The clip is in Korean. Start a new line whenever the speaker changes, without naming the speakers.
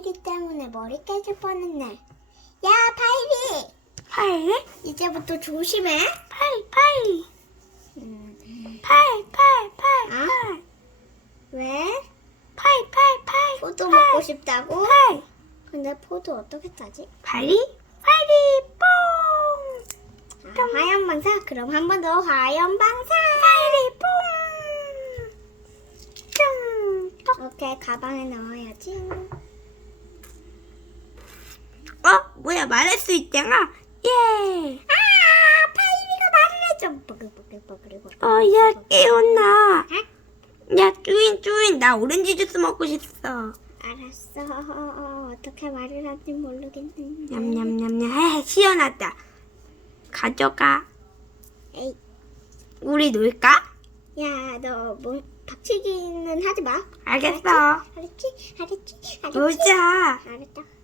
파이리 때문에 머리 깨질 뻔했네. 야, 파이리!
파이?
이제부터 조심해.
파이, 파이.
음,
파이, 파이, 파이,
아?
파이.
왜?
파이, 파이, 파이.
포도
파이,
먹고 싶다고?
파이.
근데 포도 어떻게 따지?
파리, 파리, 뽕.
아, 화염 방사? 그럼 한 번더 화염 방사!
파리, 뽕. 뿅.
오케이, 가방에 넣어야지.
어? 뭐야, 말할 수 있잖아. 예.
아, 파이리가 말을 해줘. 버글버글버글버글.
어, 야, 깨웠나? 야, 쭈인, 쭈인. 나 오렌지 주스 먹고 싶어.
알았어. 어떻게 말을 하지 모르겠는데.
냠냠냠냠. 헤헤, 시원하다. 가져가.
에이,
우리 놀까?
야, 너 뭐, 박치기는 하지 마.
알겠어.
알았지? 알았지? 알았지?
놀자.
알았다.